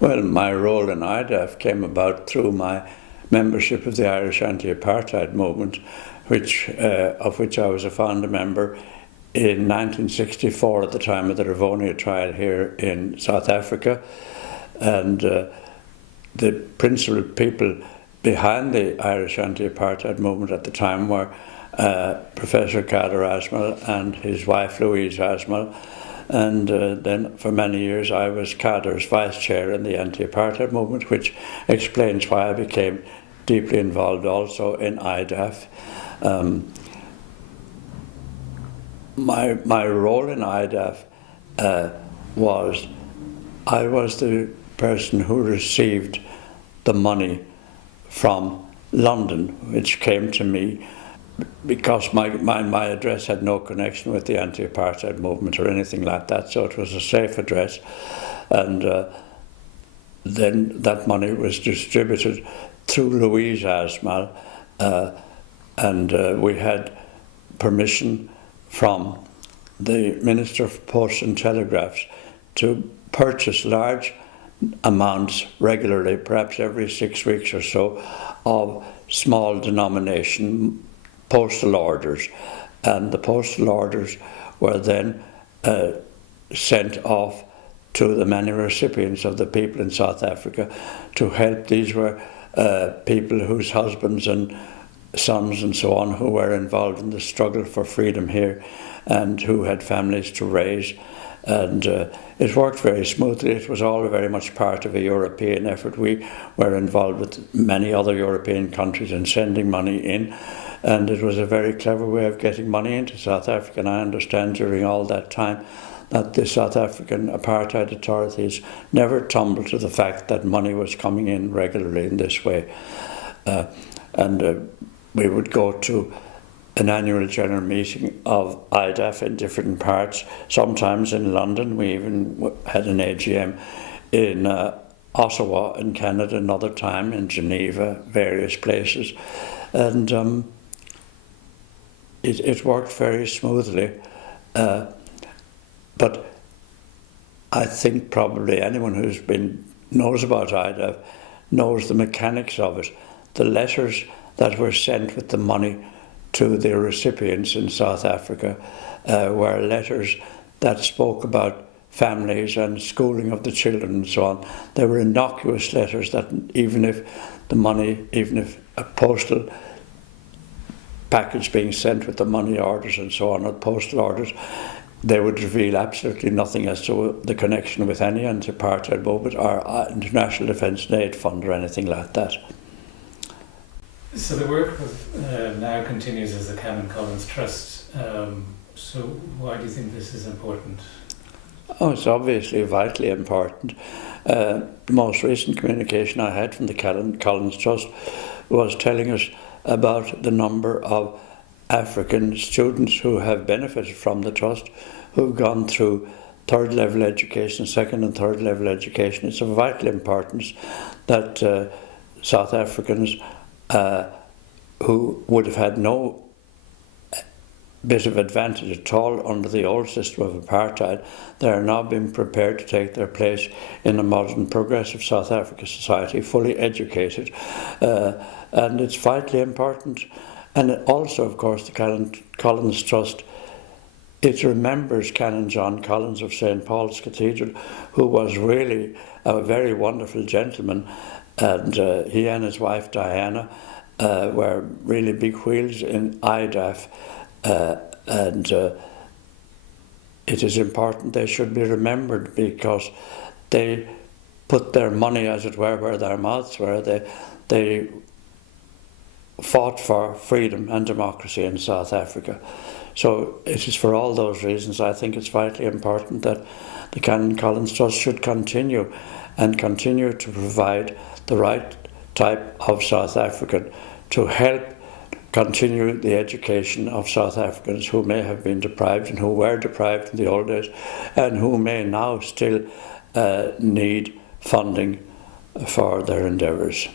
Well, my role in IDAF came about through my membership of the Irish anti-apartheid movement, of which I was a founder member in 1964 at the time of the Rivonia trial here in South Africa. And the principal people behind the Irish anti-apartheid movement at the time were Professor Kader Asmal and his wife Louise Asmal. And then for many years I was Kader's vice chair in the anti-apartheid movement, which explains why I became deeply involved also in IDAF. My role in IDAF was I was the person who received the money from London, which came to me because my address had no connection with the anti-apartheid movement or anything like that, so it was a safe address. And then that money was distributed through Louise Asmal, and we had permission from the Minister of Posts and Telegraphs to purchase large amounts regularly, perhaps every 6 weeks or so, of small denomination postal orders, and the postal orders were then sent off to the many recipients of the people in South Africa to help. These were people whose husbands and sons and so on who were involved in the struggle for freedom here and who had families to raise. And it worked very smoothly. It was all very much part of a European effort. We were involved with many other European countries in sending money in, and it was a very clever way of getting money into South Africa. And I understand during all that time that the South African apartheid authorities never tumbled to the fact that money was coming in regularly in this way. We would go to an annual general meeting of IDAF in different parts, sometimes in London. We even had an AGM in Ottawa in Canada, another time in Geneva, various places. And it worked very smoothly. But I think probably anyone who's knows about IDAF knows the mechanics of it. The letters that were sent with the money to the recipients in South Africa were letters that spoke about families and schooling of the children and so on. They were innocuous letters that even if a postal package being sent with the money orders and so on, or postal orders, they would reveal absolutely nothing as to the connection with any anti-apartheid movement or International Defence and Aid Fund or anything like that. So the work now continues as the Canon Collins Trust. So why do you think this is important? Oh, it's obviously vitally important. The most recent communication I had from the Canon Collins Trust was telling us about the number of African students who have benefited from the Trust, who've gone through third level education, second and third level education. It's of vital importance that South Africans who would have had no bit of advantage at all under the old system of apartheid, they are now being prepared to take their place in a modern progressive South African society, fully educated, and it's vitally important. And also, of course, the Canon Collins Trust, it remembers Canon John Collins of St. Paul's Cathedral, who was really a very wonderful gentleman, and he and his wife Diana were really big wheels in IDAF, and it is important they should be remembered because they put their money, as it were, where their mouths were. They fought for freedom and democracy in South Africa. So it is for all those reasons I think it's vitally important that the Canon Collins Trust should continue to provide the right type of South African to help continue the education of South Africans who may have been deprived and who were deprived in the old days and who may now still need funding for their endeavours.